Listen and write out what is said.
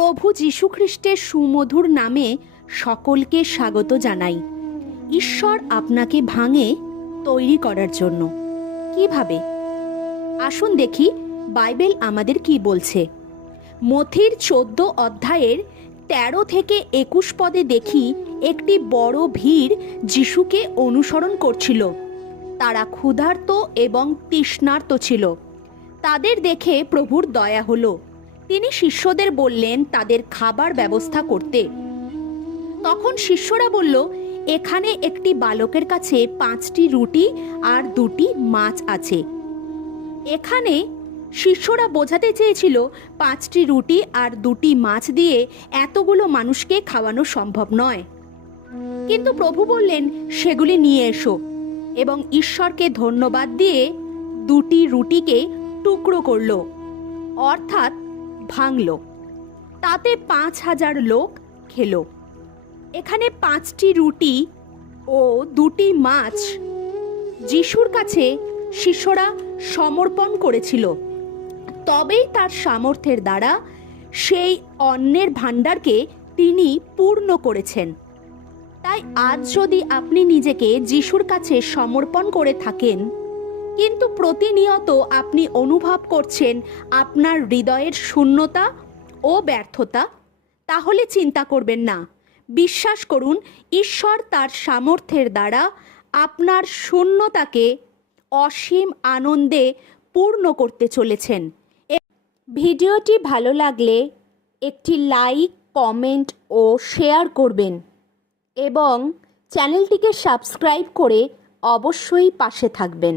প্রভু যীশুখ্রিস্টের সুমধুর নামে সকলকে স্বাগত জানাই। ঈশ্বর আপনাকে ভাঙে তৈরি করার জন্য। কিভাবে? আসুন দেখি বাইবেল আমাদের কি বলছে। মথির 14 অধ্যায়ের 13 থেকে 21 পদে দেখি একটি বড় ভিড় যিশুকে অনুসরণ করছিল। তারা ক্ষুধার্ত এবং তৃষ্ণার্ত ছিল। তাদের দেখে প্রভুর দয়া হলো। তিনি শিষ্যদের বললেন তাদের খাবার ব্যবস্থা করতে। তখন শিষ্যরা বলল, এখানে একটি বালকের কাছে 5টি রুটি আর 2টি মাছ আছে। এখানে শিষ্যরা বোঝাতে চেয়েছিল 5টি রুটি আর 2টি মাছ দিয়ে এতগুলো মানুষকে খাওয়ানো সম্ভব নয়। কিন্তু প্রভু বললেন, সেগুলি নিয়ে এসো, এবং ঈশ্বরকে ধন্যবাদ দিয়ে 2টি রুটিকে টুকরো করলো, অর্থাৎ ভাঙলো। তাতে 5000 লোক খেলো। এখানে 5টি রুটি ও 2টি মাছ যিশুর কাছে শিষ্যরা সমর্পণ করেছিল। তবেই তার সামর্থ্যের দ্বারা সেই অন্নের ভাণ্ডারকে তিনি পূর্ণ করেছেন। তাই আজ যদি আপনি নিজেকে যিশুর কাছে সমর্পণ করে থাকেন, কিন্তু প্রতিনিয়ত আপনি অনুভব করছেন আপনার হৃদয়ের শূন্যতা ও ব্যর্থতা, তাহলে চিন্তা করবেন না। বিশ্বাস করুন, ঈশ্বর তার সামর্থ্যের দ্বারা আপনার শূন্যতাকে অসীম আনন্দে পূর্ণ করতে চলেছেন। ভিডিওটি ভালো লাগলে একটি লাইক, কমেন্ট ও শেয়ার করবেন এবং চ্যানেলটিকে সাবস্ক্রাইব করে অবশ্যই পাশে থাকবেন।